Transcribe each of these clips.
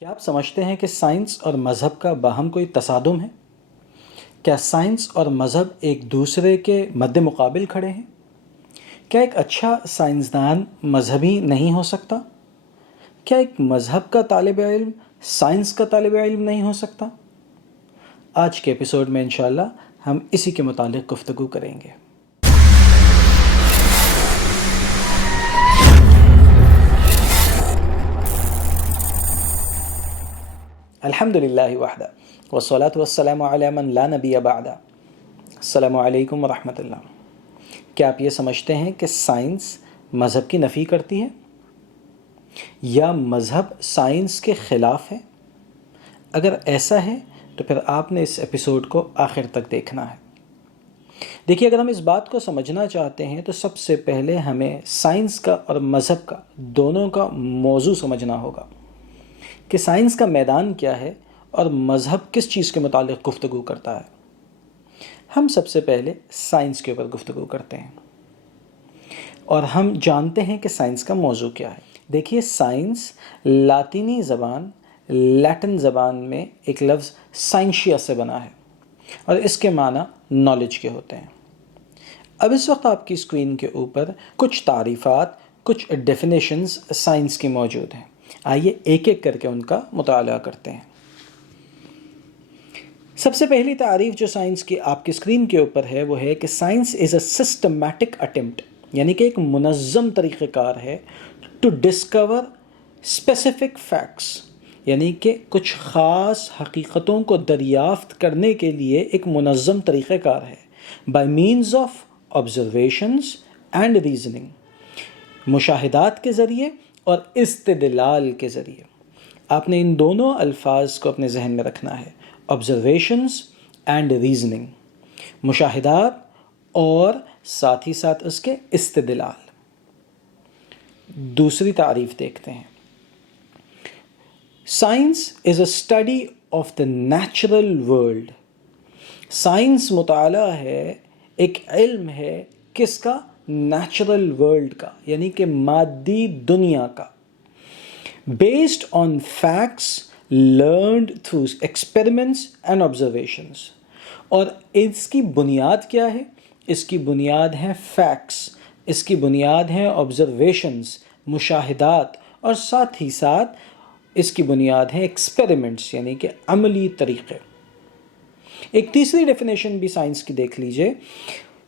کیا آپ سمجھتے ہیں کہ سائنس اور مذہب کا باہم کوئی تصادم ہے؟ کیا سائنس اور مذہب ایک دوسرے کے مد مقابل کھڑے ہیں؟ کیا ایک اچھا سائنسدان مذہبی نہیں ہو سکتا؟ کیا ایک مذہب کا طالب علم سائنس کا طالب علم نہیں ہو سکتا؟ آج کے ایپیسوڈ میں انشاءاللہ ہم اسی کے متعلق گفتگو کریں گے۔ الحمدللہ وحدہ والصلاة والسلام علی من لا نبی بعدہ۔ السلام علیکم ورحمۃ اللہ۔ کیا آپ یہ سمجھتے ہیں کہ سائنس مذہب کی نفی کرتی ہے یا مذہب سائنس کے خلاف ہے؟ اگر ایسا ہے تو پھر آپ نے اس ایپیسوڈ کو آخر تک دیکھنا ہے۔ دیکھیے، اگر ہم اس بات کو سمجھنا چاہتے ہیں تو سب سے پہلے ہمیں سائنس کا اور مذہب کا دونوں کا موضوع سمجھنا ہوگا کہ سائنس کا میدان کیا ہے اور مذہب کس چیز کے متعلق گفتگو کرتا ہے۔ ہم سب سے پہلے سائنس کے اوپر گفتگو کرتے ہیں اور ہم جانتے ہیں کہ سائنس کا موضوع کیا ہے۔ دیکھیے، سائنس لاطینی زبان لیٹن زبان میں ایک لفظ سائنشیا سے بنا ہے اور اس کے معنی نالج کے ہوتے ہیں۔ اب اس وقت آپ کی اسکرین کے اوپر کچھ تعریفات، کچھ ڈیفینیشنز سائنس کی موجود ہیں۔ آئیے ایک ایک کر کے ان کا مطالعہ کرتے ہیں۔ سب سے پہلی تعریف جو سائنس کی آپ کی اسکرین کے اوپر ہے وہ ہے کہ science is a systematic attempt, یعنی کہ ایک منظم طریقہ کار ہے ٹو ڈسکور اسپیسیفک فیکٹس، یعنی کہ کچھ خاص حقیقتوں کو دریافت کرنے کے لیے ایک منظم طریقہ کار ہے، by means of observations and reasoning, مشاہدات کے ذریعے اور استدلال کے ذریعے۔ آپ نے ان دونوں الفاظ کو اپنے ذہن میں رکھنا ہے، آبزرویشنز اینڈ ریزننگ، مشاہدات اور ساتھ ہی ساتھ اس کے استدلال۔ دوسری تعریف دیکھتے ہیں۔ Science is a study of the natural world. Science مطالعہ ہے، ایک علم ہے کس کا؟ نیچرل ورلڈ کا، یعنی کہ مادی دنیا کا، based on facts learned through experiments and observations. اور اس کی بنیاد کیا ہے؟ اس کی بنیاد ہے فیکٹس، اس کی بنیاد ہے آبزرویشنس، مشاہدات، اور ساتھ ہی ساتھ اس کی بنیاد ہے ایکسپیریمنٹس، یعنی کہ عملی طریقے۔ ایک تیسری ڈیفینیشن بھی سائنس کی دیکھ لیجئے۔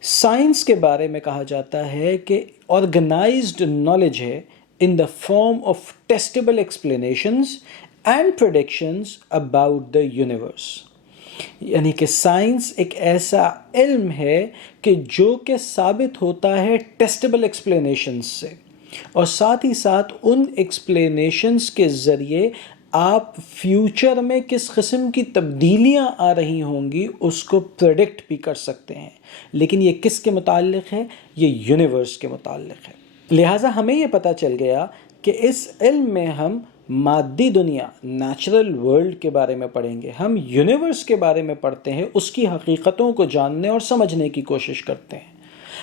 سائنس کے بارے میں کہا جاتا ہے کہ آرگنائزڈ نالج ہے in the form of testable explanations and predictions about the universe، یعنی کہ سائنس ایک ایسا علم ہے کہ جو کہ ثابت ہوتا ہے ٹیسٹیبل ایکسپلینیشنز سے، اور ساتھ ہی ساتھ ان ایکسپلینیشنز کے ذریعے آپ فیوچر میں کس قسم کی تبدیلیاں آ رہی ہوں گی اس کو پریڈکٹ بھی کر سکتے ہیں۔ لیکن یہ کس کے متعلق ہے؟ یہ یونیورس کے متعلق ہے۔ لہٰذا ہمیں یہ پتہ چل گیا کہ اس علم میں ہم مادی دنیا، نیچرل ورلڈ کے بارے میں پڑھیں گے، ہم یونیورس کے بارے میں پڑھتے ہیں، اس کی حقیقتوں کو جاننے اور سمجھنے کی کوشش کرتے ہیں۔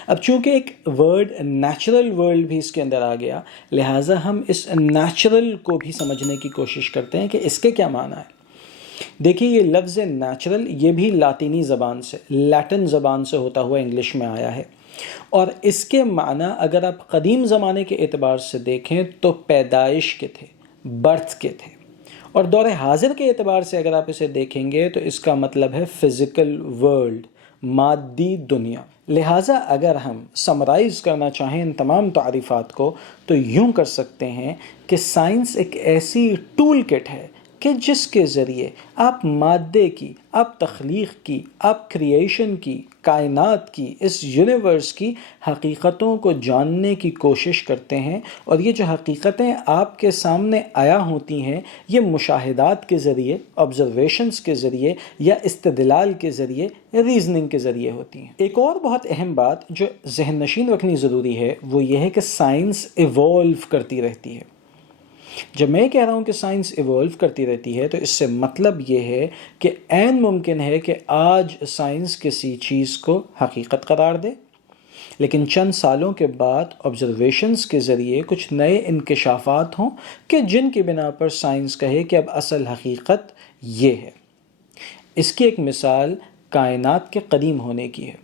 اب چونکہ ایک ورڈ نیچرل ورلڈ بھی اس کے اندر آ گیا، لہٰذا ہم اس نیچرل کو بھی سمجھنے کی کوشش کرتے ہیں کہ اس کے کیا معنی ہے۔ دیکھیے، یہ لفظ نیچرل یہ بھی لاطینی زبان سے، لیٹن زبان سے ہوتا ہوا انگلش میں آیا ہے، اور اس کے معنی اگر آپ قدیم زمانے کے اعتبار سے دیکھیں تو پیدائش کے تھے، برتھ کے تھے، اور دور حاضر کے اعتبار سے اگر آپ اسے دیکھیں گے تو اس کا مطلب ہے فزیکل ورلڈ، مادی دنیا۔ لہٰذا اگر ہم سمرائز کرنا چاہیں ان تمام تعریفات کو تو یوں کر سکتے ہیں کہ سائنس ایک ایسی ٹول کٹ ہے کہ جس کے ذریعے آپ مادے کی، آپ تخلیق کی، آپ کریشن کی، کائنات کی، اس یونیورس کی حقیقتوں کو جاننے کی کوشش کرتے ہیں، اور یہ جو حقیقتیں آپ کے سامنے آیا ہوتی ہیں یہ مشاہدات کے ذریعے، آبزرویشنز کے ذریعے، یا استدلال کے ذریعے، ریزننگ کے ذریعے ہوتی ہیں۔ ایک اور بہت اہم بات جو ذہن نشین رکھنی ضروری ہے وہ یہ ہے کہ سائنس ایوالو کرتی رہتی ہے۔ جب میں کہہ رہا ہوں کہ سائنس ایوالو کرتی رہتی ہے تو اس سے مطلب یہ ہے کہ عین ممکن ہے کہ آج سائنس کسی چیز کو حقیقت قرار دے، لیکن چند سالوں کے بعد آبزرویشنز کے ذریعے کچھ نئے انکشافات ہوں کہ جن کی بنا پر سائنس کہے کہ اب اصل حقیقت یہ ہے۔ اس کی ایک مثال کائنات کے قدیم ہونے کی ہے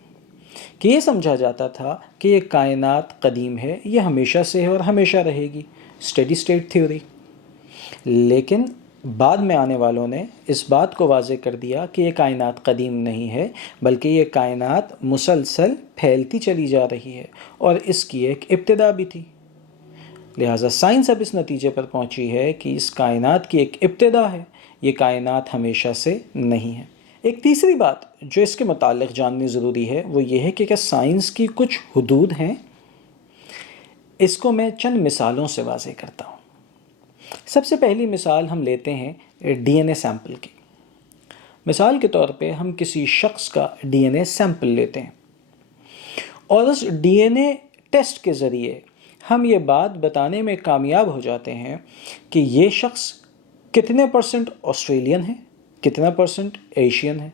کہ یہ سمجھا جاتا تھا کہ یہ کائنات قدیم ہے، یہ ہمیشہ سے ہے اور ہمیشہ رہے گی، اسٹیڈی اسٹیٹ تھیوری۔ لیکن بعد میں آنے والوں نے اس بات کو واضح کر دیا کہ یہ کائنات قدیم نہیں ہے، بلکہ یہ کائنات مسلسل پھیلتی چلی جا رہی ہے اور اس کی ایک ابتدا بھی تھی۔ لہٰذا سائنس اب اس نتیجے پر پہنچی ہے کہ اس کائنات کی ایک ابتدا ہے، یہ کائنات ہمیشہ سے نہیں ہے۔ ایک تیسری بات جو اس کے متعلق جاننی ضروری ہے وہ یہ ہے کہ کیا سائنس کی کچھ حدود ہیں؟ اس کو میں چند مثالوں سے واضح کرتا ہوں۔ سب سے پہلی مثال ہم لیتے ہیں ڈی این اے سیمپل کی۔ مثال کے طور پہ ہم کسی شخص کا ڈی این اے سیمپل لیتے ہیں اور اس ڈی این اے ٹیسٹ کے ذریعے ہم یہ بات بتانے میں کامیاب ہو جاتے ہیں کہ یہ شخص کتنے پرسنٹ آسٹریلین ہے، کتنا پرسنٹ ایشین ہے۔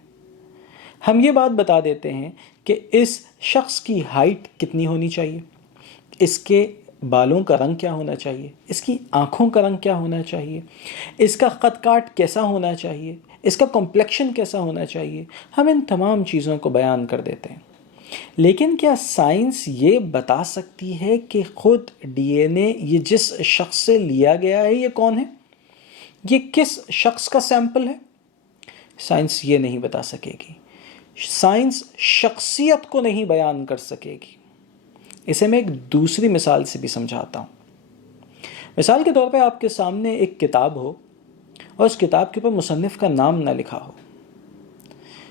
ہم یہ بات بتا دیتے ہیں کہ اس شخص کی ہائٹ کتنی ہونی چاہیے، اس کے بالوں کا رنگ کیا ہونا چاہیے، اس کی آنکھوں کا رنگ کیا ہونا چاہیے، اس کا قد کاٹ کیسا ہونا چاہیے، اس کا کمپلیکشن کیسا ہونا چاہیے۔ ہم ان تمام چیزوں کو بیان کر دیتے ہیں۔ لیکن کیا سائنس یہ بتا سکتی ہے کہ خود ڈی این اے یہ جس شخص سے لیا گیا ہے یہ کون ہے، یہ کس شخص کا سیمپل ہے؟ سائنس یہ نہیں بتا سکے گی۔ سائنس شخصیت کو نہیں بیان کر سکے گی۔ اسے میں ایک دوسری مثال سے بھی سمجھاتا ہوں۔ مثال کے طور پہ آپ کے سامنے ایک کتاب ہو اور اس کتاب کے اوپر مصنف کا نام نہ لکھا ہو۔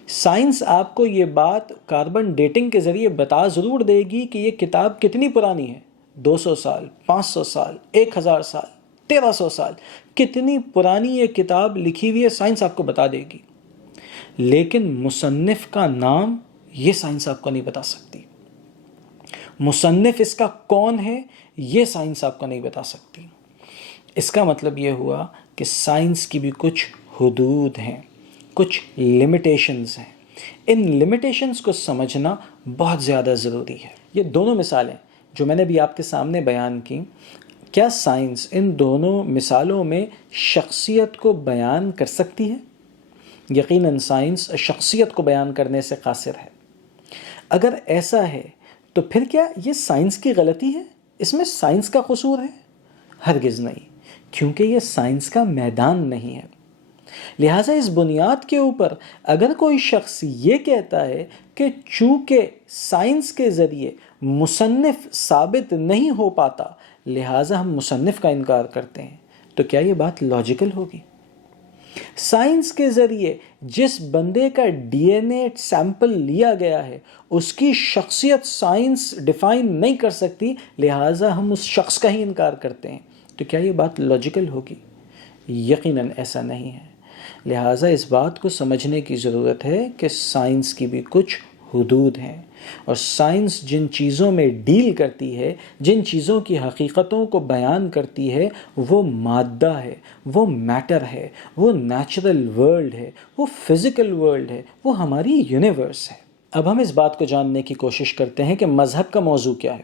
سائنس آپ کو یہ بات کاربن ڈیٹنگ کے ذریعے بتا ضرور دے گی کہ یہ کتاب کتنی پرانی ہے، 200 سال، 500 سال، 1000 سال، 1300 سال، کتنی پرانی یہ کتاب لکھی ہوئی ہے سائنس آپ کو بتا دے گی۔ لیکن مصنف کا نام یہ سائنس آپ کو نہیں بتا سکتی۔ مصنف اس کا کون ہے یہ سائنس آپ کو نہیں بتا سکتی۔ اس کا مطلب یہ ہوا کہ سائنس کی بھی کچھ حدود ہیں، کچھ لمیٹیشنز ہیں۔ ان لمیٹیشنز کو سمجھنا بہت زیادہ ضروری ہے۔ یہ دونوں مثالیں جو میں نے بھی آپ کے سامنے بیان کی، کیا سائنس ان دونوں مثالوں میں شخصیت کو بیان کر سکتی ہے؟ یقیناً سائنس شخصیت کو بیان کرنے سے قاصر ہے۔ اگر ایسا ہے تو پھر کیا یہ سائنس کی غلطی ہے؟ اس میں سائنس کا قصور ہے؟ ہرگز نہیں، کیونکہ یہ سائنس کا میدان نہیں ہے۔ لہٰذا اس بنیاد کے اوپر اگر کوئی شخص یہ کہتا ہے کہ چونکہ سائنس کے ذریعے مصنف ثابت نہیں ہو پاتا لہٰذا ہم مصنف کا انکار کرتے ہیں، تو کیا یہ بات لاجیکل ہوگی؟ سائنس کے ذریعے جس بندے کا ڈی این اے سیمپل لیا گیا ہے اس کی شخصیت سائنس ڈیفائن نہیں کر سکتی، لہٰذا ہم اس شخص کا ہی انکار کرتے ہیں، تو کیا یہ بات لاجیکل ہوگی؟ یقیناً ایسا نہیں ہے۔ لہٰذا اس بات کو سمجھنے کی ضرورت ہے کہ سائنس کی بھی کچھ حدود ہیں، اور سائنس جن چیزوں میں ڈیل کرتی ہے، جن چیزوں کی حقیقتوں کو بیان کرتی ہے، وہ مادہ ہے، وہ میٹر ہے، وہ نیچرل ورلڈ ہے، وہ فزیکل ورلڈ ہے، وہ ہماری یونیورس ہے۔ اب ہم اس بات کو جاننے کی کوشش کرتے ہیں کہ مذہب کا موضوع کیا ہے۔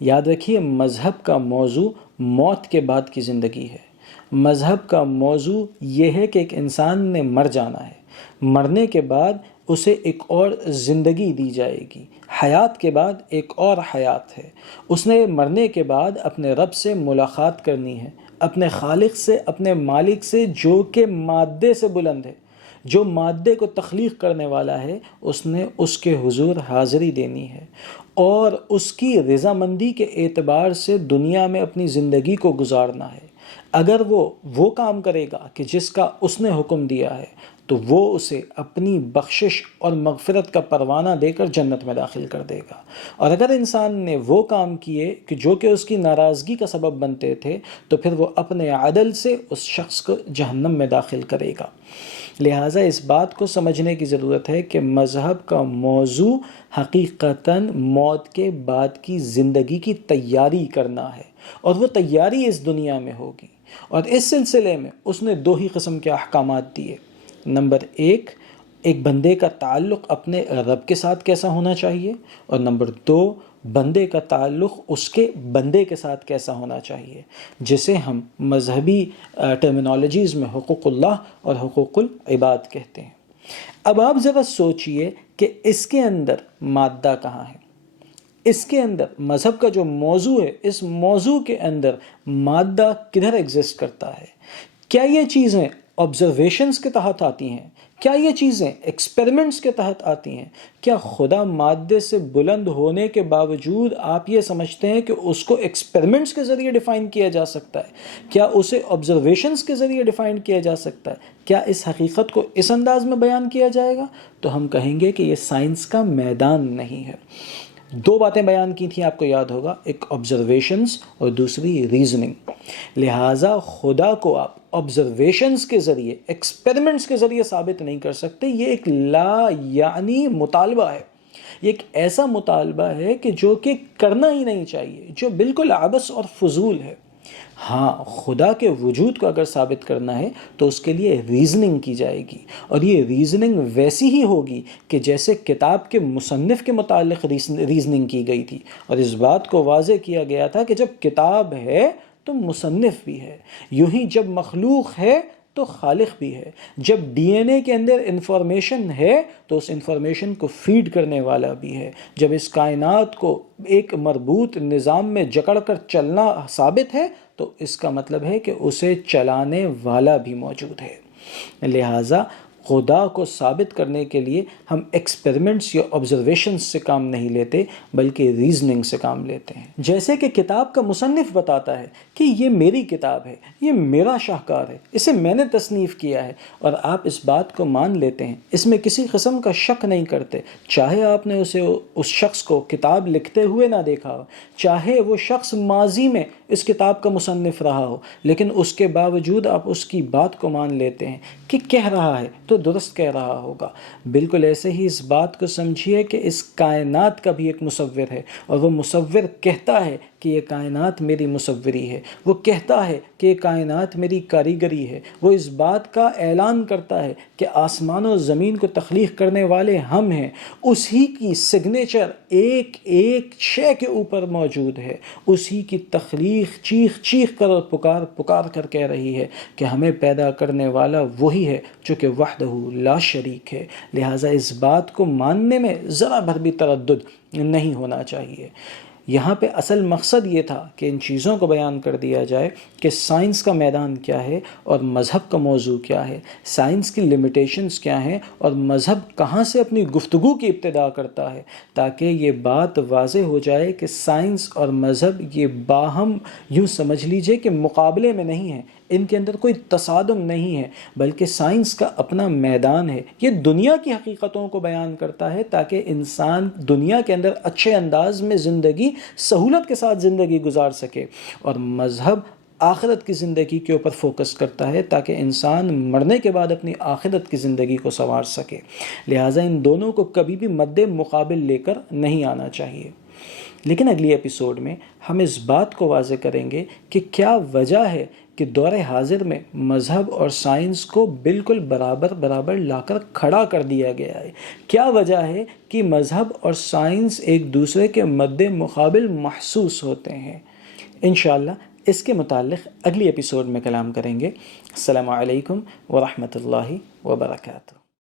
یاد رکھیے مذہب کا موضوع موت کے بعد کی زندگی ہے۔ مذہب کا موضوع یہ ہے کہ ایک انسان نے مر جانا ہے، مرنے کے بعد اسے ایک اور زندگی دی جائے گی، حیات کے بعد ایک اور حیات ہے۔ اس نے مرنے کے بعد اپنے رب سے ملاقات کرنی ہے، اپنے خالق سے، اپنے مالک سے، جو کہ مادے سے بلند ہے، جو مادے کو تخلیق کرنے والا ہے۔ اس نے اس کے حضور حاضری دینی ہے اور اس کی رضامندی کے اعتبار سے دنیا میں اپنی زندگی کو گزارنا ہے۔ اگر وہ کام کرے گا کہ جس کا اس نے حکم دیا ہے تو وہ اسے اپنی بخشش اور مغفرت کا پروانہ دے کر جنت میں داخل کر دے گا، اور اگر انسان نے وہ کام کیے کہ جو کہ اس کی ناراضگی کا سبب بنتے تھے تو پھر وہ اپنے عدل سے اس شخص کو جہنم میں داخل کرے گا۔ لہٰذا اس بات کو سمجھنے کی ضرورت ہے کہ مذہب کا موضوع حقیقتاً موت کے بعد کی زندگی کی تیاری کرنا ہے، اور وہ تیاری اس دنیا میں ہوگی۔ اور اس سلسلے میں اس نے دو ہی قسم کے احکامات دیے۔ نمبر 1، ایک بندے کا تعلق اپنے رب کے ساتھ کیسا ہونا چاہیے، اور نمبر 2 بندے کا تعلق اس کے بندے کے ساتھ کیسا ہونا چاہیے، جسے ہم مذہبی ٹرمینالوجیز میں حقوق اللہ اور حقوق العباد کہتے ہیں۔ اب آپ ذرا سوچئے کہ اس کے اندر مادہ کہاں ہے، اس کے اندر مذہب کا جو موضوع ہے، اس موضوع کے اندر مادہ کدھر ایگزسٹ کرتا ہے؟ کیا یہ چیزیں آبزرویشنز کے تحت آتی ہیں؟ کیا یہ چیزیں ایکسپیریمنٹس کے تحت آتی ہیں؟ کیا خدا مادے سے بلند ہونے کے باوجود آپ یہ سمجھتے ہیں کہ اس کو ایکسپیریمنٹس کے ذریعے ڈیفائن کیا جا سکتا ہے؟ کیا اسے آبزرویشنز کے ذریعے ڈیفائن کیا جا سکتا ہے؟ کیا اس حقیقت کو اس انداز میں بیان کیا جائے گا؟ تو ہم کہیں گے کہ یہ سائنس کا میدان نہیں ہے۔ 2 باتیں بیان کی تھیں، آپ کو یاد ہوگا، ایک آبزرویشنز اور دوسری ریزننگ۔ لہٰذا خدا کو آپ آبزرویشنز کے ذریعے، ایکسپیریمنٹس کے ذریعے ثابت نہیں کر سکتے۔ یہ ایک لا یعنی مطالبہ ہے، یہ ایک ایسا مطالبہ ہے کہ جو کہ کرنا ہی نہیں چاہیے، جو بالکل عبث اور فضول ہے۔ ہاں، خدا کے وجود کو اگر ثابت کرنا ہے تو اس کے لیے ریزننگ کی جائے گی، اور یہ ریزننگ ویسی ہی ہوگی کہ جیسے کتاب کے مصنف کے متعلق ریزننگ کی گئی تھی، اور اس بات کو واضح کیا گیا تھا کہ جب کتاب ہے تو مصنف بھی ہے، یوں ہی جب مخلوق ہے تو خالق بھی ہے، جب ڈی این اے کے اندر انفارمیشن ہے تو اس انفارمیشن کو فیڈ کرنے والا بھی ہے، جب اس کائنات کو ایک مربوط نظام میں جکڑ کر چلنا ثابت ہے تو اس کا مطلب ہے کہ اسے چلانے والا بھی موجود ہے۔ لہٰذا خدا کو ثابت کرنے کے لیے ہم ایکسپیریمنٹس یا آبزرویشنز سے کام نہیں لیتے، بلکہ ریزننگ سے کام لیتے ہیں۔ جیسے کہ کتاب کا مصنف بتاتا ہے کہ یہ میری کتاب ہے، یہ میرا شاہکار ہے، اسے میں نے تصنیف کیا ہے، اور آپ اس بات کو مان لیتے ہیں، اس میں کسی قسم کا شک نہیں کرتے، چاہے آپ نے اس شخص کو کتاب لکھتے ہوئے نہ دیکھا ہو، چاہے وہ شخص ماضی میں اس کتاب کا مصنف رہا ہو، لیکن اس کے باوجود آپ اس کی بات کو مان لیتے ہیں کہ کہہ رہا ہے تو درست کہہ رہا ہوگا۔ بالکل ایسے ہی اس بات کو سمجھیے کہ اس کائنات کا بھی ایک مصور ہے، اور وہ مصور کہتا ہے کہ یہ کائنات میری مصوری ہے، وہ کہتا ہے کہ یہ کائنات میری کاریگری ہے، وہ اس بات کا اعلان کرتا ہے کہ آسمان و زمین کو تخلیق کرنے والے ہم ہیں، اسی کی سگنیچر ایک ایک شے کے اوپر موجود ہے، اسی کی تخلیق چیخ چیخ کر اور پکار پکار کر کہہ رہی ہے کہ ہمیں پیدا کرنے والا وہی ہے جو کہ وحدہ لا شریک ہے۔ لہٰذا اس بات کو ماننے میں ذرا بھر بھی تردد نہیں ہونا چاہیے۔ یہاں پہ اصل مقصد یہ تھا کہ ان چیزوں کو بیان کر دیا جائے کہ سائنس کا میدان کیا ہے اور مذہب کا موضوع کیا ہے، سائنس کی لمیٹیشنز کیا ہیں اور مذہب کہاں سے اپنی گفتگو کی ابتدا کرتا ہے، تاکہ یہ بات واضح ہو جائے کہ سائنس اور مذہب یہ باہم یوں سمجھ لیجئے کہ مقابلے میں نہیں ہیں، ان کے اندر کوئی تصادم نہیں ہے، بلکہ سائنس کا اپنا میدان ہے، یہ دنیا کی حقیقتوں کو بیان کرتا ہے تاکہ انسان دنیا کے اندر اچھے انداز میں زندگی سہولت کے ساتھ زندگی گزار سکے، اور مذہب آخرت کی زندگی کے اوپر فوکس کرتا ہے تاکہ انسان مرنے کے بعد اپنی آخرت کی زندگی کو سنوار سکے۔ لہٰذا ان دونوں کو کبھی بھی مد مقابل لے کر نہیں آنا چاہیے۔ لیکن اگلی ایپیسوڈ میں ہم اس بات کو واضح کریں گے کہ کیا وجہ ہے کہ دور حاضر میں مذہب اور سائنس کو بالکل برابر لا کر کھڑا کر دیا گیا ہے، کیا وجہ ہے کہ مذہب اور سائنس ایک دوسرے کے مد مقابل محسوس ہوتے ہیں۔ انشاءاللہ اس کے متعلق اگلی ایپیسوڈ میں کلام کریں گے۔ السلام علیکم ورحمۃ اللہ وبرکاتہ۔